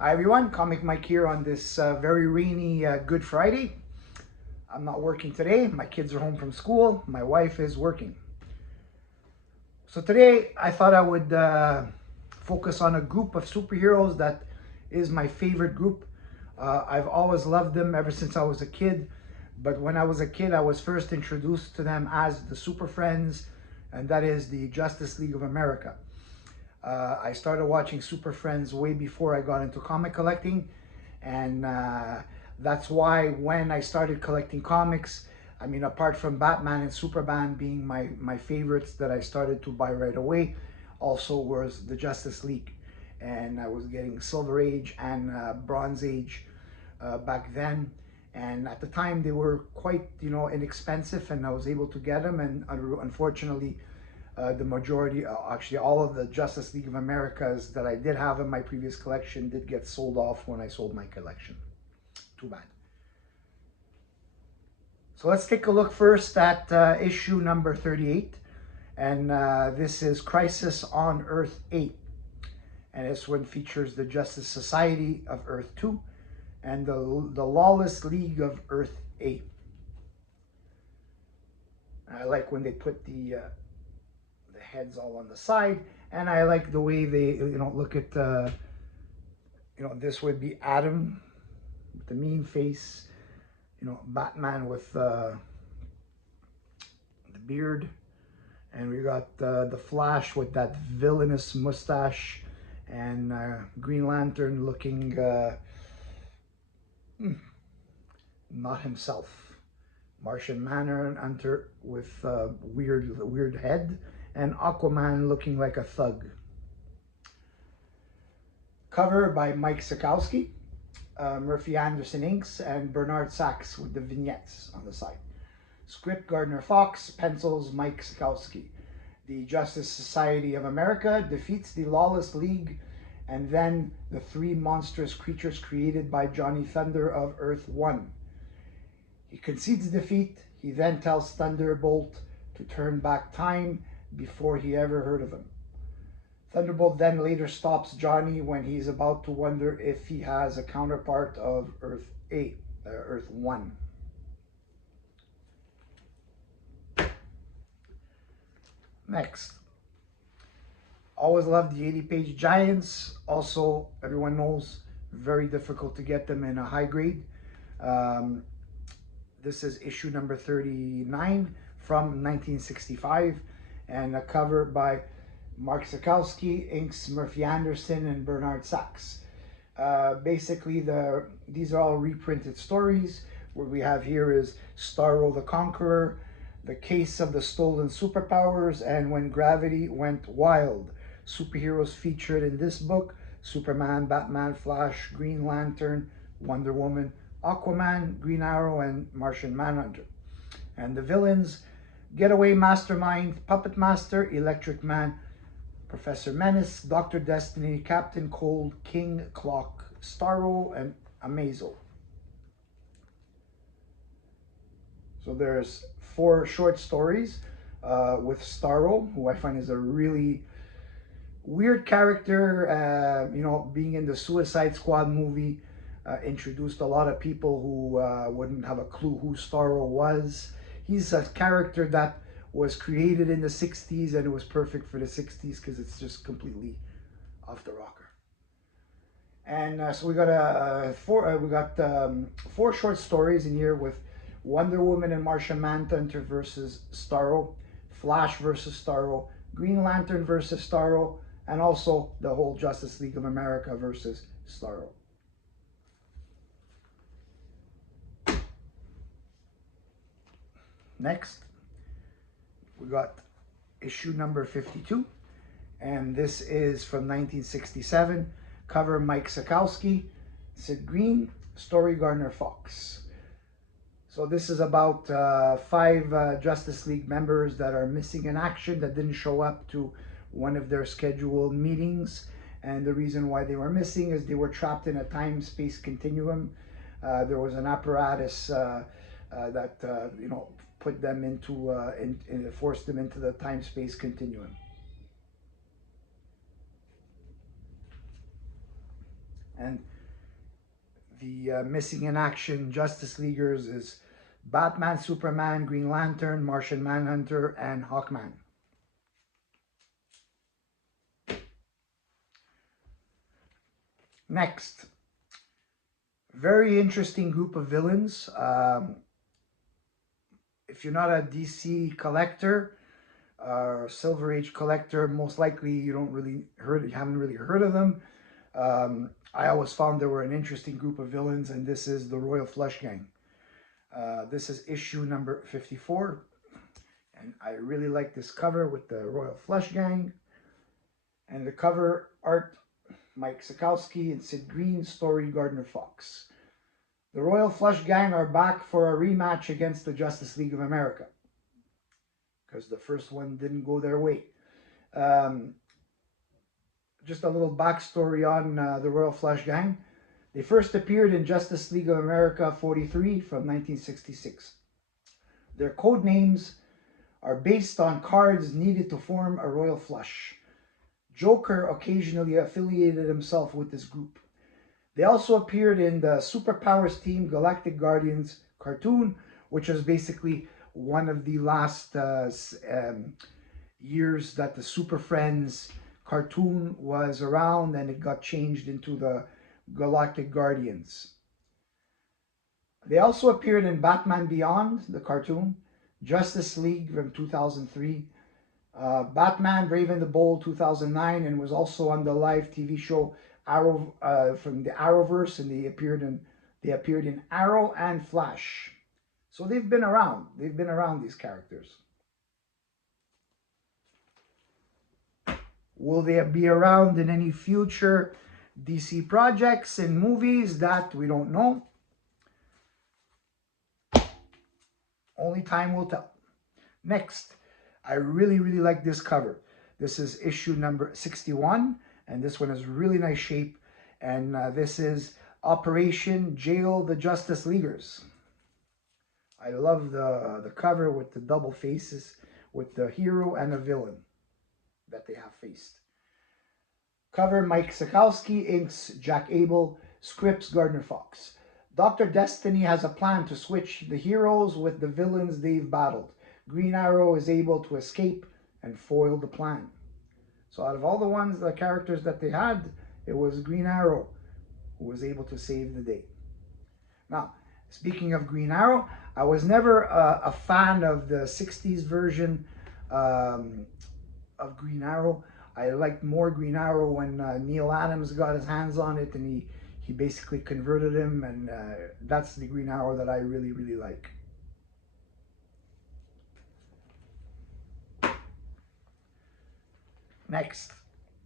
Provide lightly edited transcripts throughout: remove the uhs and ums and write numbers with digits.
Hi everyone, Comic Mike here on this very rainy Good Friday. I'm not working today. My kids are home from school. My wife is working. So today I thought I would focus on a group of superheroes that is my favorite group. I've always loved them ever since I was a kid. But when I was a kid, I was first introduced to them as the Super Friends, and that is the Justice League of America. I started watching Super Friends way before I got into comic collecting, and that's why when I started collecting comics, I mean, apart from Batman and Superman being my favorites that I started to buy right away, also was the Justice League. And I was getting Silver Age and Bronze Age back then. And at the time, they were quite, inexpensive, and I was able to get them. And unfortunately, the majority, actually all of the Justice League of Americas that I did have in my previous collection did get sold off when I sold my collection. Too bad. So let's take a look first at issue number 38. And this is Crisis on Earth 8. And this one features the Justice Society of Earth 2 and the Lawless League of Earth 8. I like when they put the heads all on the side, and I like the way they look at this would be Adam with the mean face, Batman with the beard, and we got the Flash with that villainous mustache, and Green Lantern looking not himself. Martian Manhunter with weird head, and Aquaman looking like a thug. Cover by Mike Sekowsky, Murphy Anderson inks, and Bernard Sachs with the vignettes on the side. Script Gardner Fox, pencils Mike Sekowsky. The Justice Society of America defeats the Lawless League and then the three monstrous creatures created by Johnny Thunder of Earth 1. He concedes defeat. He then tells Thunderbolt to turn back time before he ever heard of him. Thunderbolt then later stops Johnny when he's about to wonder if he has a counterpart of Earth 8, Earth 1. Next. Always loved the 80-page Giants. Also, everyone knows, very difficult to get them in a high grade. This is issue number 39 from 1965, and a cover by Mark Sekowsky, inks Murphy Anderson, and Bernard Sachs. Basically, these are all reprinted stories. What we have here is Starro the Conqueror, The Case of the Stolen Superpowers, and When Gravity Went Wild. Superheroes featured in this book: Superman, Batman, Flash, Green Lantern, Wonder Woman, Aquaman, Green Arrow, and Martian Manhunter. And the villains: Getaway Mastermind, Puppet Master, Electric Man, Professor Menace, Dr. Destiny, Captain Cold, King Clock, Starro, and Amazo. So there's 4 short stories with Starro, who I find is a really weird character. Being in the Suicide Squad movie, introduced a lot of people who wouldn't have a clue who Starro was. He's a character that was created in the 60s, and it was perfect for the 60s because it's just completely off the rocker. And so we got four short stories in here with Wonder Woman and Martian Manhunter versus Starro, Flash versus Starro, Green Lantern versus Starro, and also the whole Justice League of America versus Starro. Next, we got issue number 52, and this is from 1967. Cover Mike Sekowsky, Sid Green, story Gardner Fox. So this is about 5 Justice League members that are missing in action, that didn't show up to one of their scheduled meetings. And the reason why they were missing is they were trapped in a time-space continuum. There was an apparatus that put them into, forced them into the time-space continuum. And the missing in action Justice Leaguers is Batman, Superman, Green Lantern, Martian Manhunter, and Hawkman. Next, very interesting group of villains. If you're not a DC collector, Silver Age collector, most likely you haven't really heard of them. I always found they were an interesting group of villains, and this is the Royal Flush Gang. This is issue number 54, and I really like this cover with the Royal Flush Gang. And the cover art, Mike Sekowsky and Sid Green, story Gardner Fox. The Royal Flush Gang are back for a rematch against the Justice League of America, because the first one didn't go their way. Just a little backstory on the Royal Flush Gang. They first appeared in Justice League of America 43 from 1966. Their code names are based on cards needed to form a Royal Flush. Joker occasionally affiliated himself with this group. They also appeared in the Superpowers Team Galactic Guardians cartoon, which was basically one of the last years that the Super Friends cartoon was around, and it got changed into the Galactic Guardians. They also appeared in Batman Beyond, the cartoon, Justice League from 2003, Batman Brave and the Bold 2009, and was also on the live TV show Arrow from the Arrowverse, and they appeared in Arrow and Flash. So they've been around. They've been around, these characters. Will they be around in any future DC projects and movies? That we don't know. Only time will tell. Next, I really like this cover. This is issue number 61, and this one is really nice shape. And this is Operation Jail the Justice Leaguers. I love the cover with the double faces, with the hero and a villain that they have faced. Cover Mike Sekowsky, inks Jack Abel, scripts Gardner Fox. Dr. Destiny has a plan to switch the heroes with the villains they've battled. Green Arrow is able to escape and foil the plan. So out of all the characters that they had, it was Green Arrow who was able to save the day. Now, speaking of Green Arrow, I was never a fan of the 60s version of Green Arrow. I liked more Green Arrow when Neil Adams got his hands on it, and he basically converted him, and that's the Green Arrow that I really like. Next,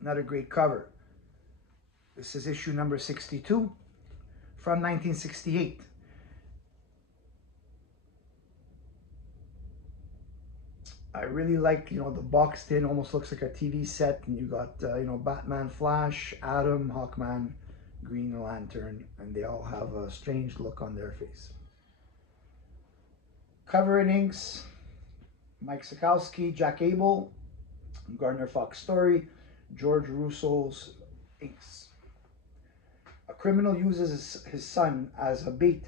another great cover. This is issue number 62 from 1968. I really like, the boxed in, almost looks like a TV set, and you got, Batman, Flash, Atom, Hawkman, Green Lantern, and they all have a strange look on their face. Cover and inks, Mike Sekowsky, Jack Abel, Gardner Fox story, George Russo's inks. A criminal uses his son as a bait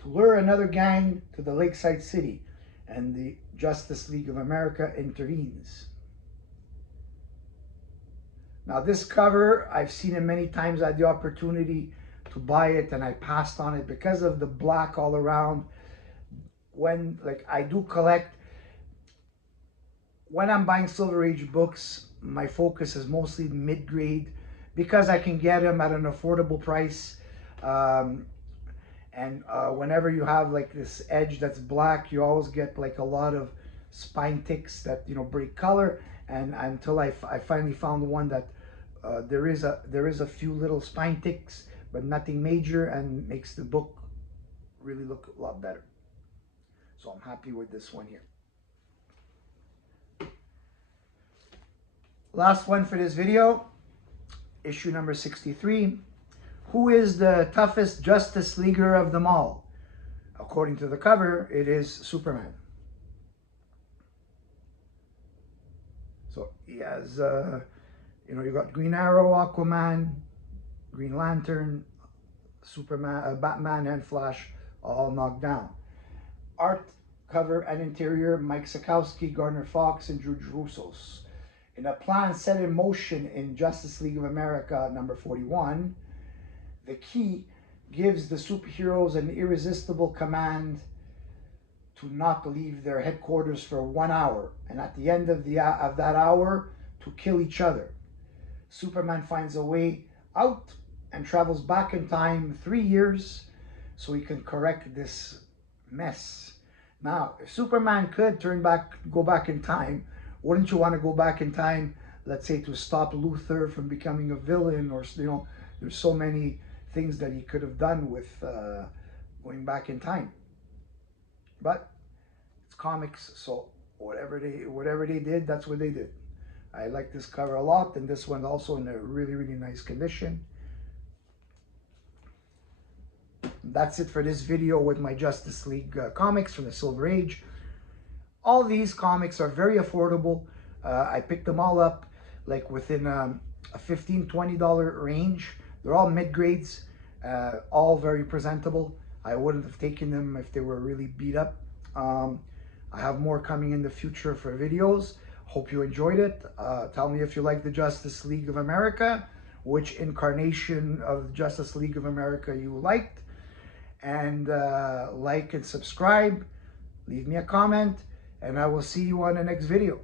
to lure another gang to the lakeside city, and the Justice League of America intervenes. Now this cover, I've seen it many times. I had the opportunity to buy it, and I passed on it because of the black all around. When, I do collect, when I'm buying Silver Age books, my focus is mostly mid-grade, because I can get them at an affordable price. Whenever you have this edge that's black, you always get a lot of spine ticks that break color. And until I finally found one that there is a few little spine ticks, but nothing major, and makes the book really look a lot better. So I'm happy with this one here. Last one for this video, issue number 63. Who is the toughest Justice Leaguer of them all? According to the cover, it is Superman. So he has, you got Green Arrow, Aquaman, Green Lantern, Superman, Batman, and Flash all knocked down. Art, cover, and interior, Mike Sekowsky, Gardner Fox, and Drew Russos. In a plan set in motion in Justice League of America number 41, the key gives the superheroes an irresistible command to not leave their headquarters for 1 hour, and at the end of that hour, to kill each other. Superman finds a way out and travels back in time 3 years so he can correct this mess. Now, if Superman could go back in time, wouldn't you want to go back in time, let's say, to stop Luthor from becoming a villain? Or, there's so many things that he could have done with going back in time. But it's comics, so whatever they did, that's what they did. I like this cover a lot, and this one also in a really, really nice condition. That's it for this video with my Justice League comics from the Silver Age. All these comics are very affordable. I picked them all up like within a $15, $20 range. They're all mid-grades, all very presentable. I wouldn't have taken them if they were really beat up. I have more coming in the future for videos. Hope you enjoyed it. Tell me if you like the Justice League of America, which incarnation of Justice League of America you liked. And like and subscribe. Leave me a comment, and I will see you on the next video.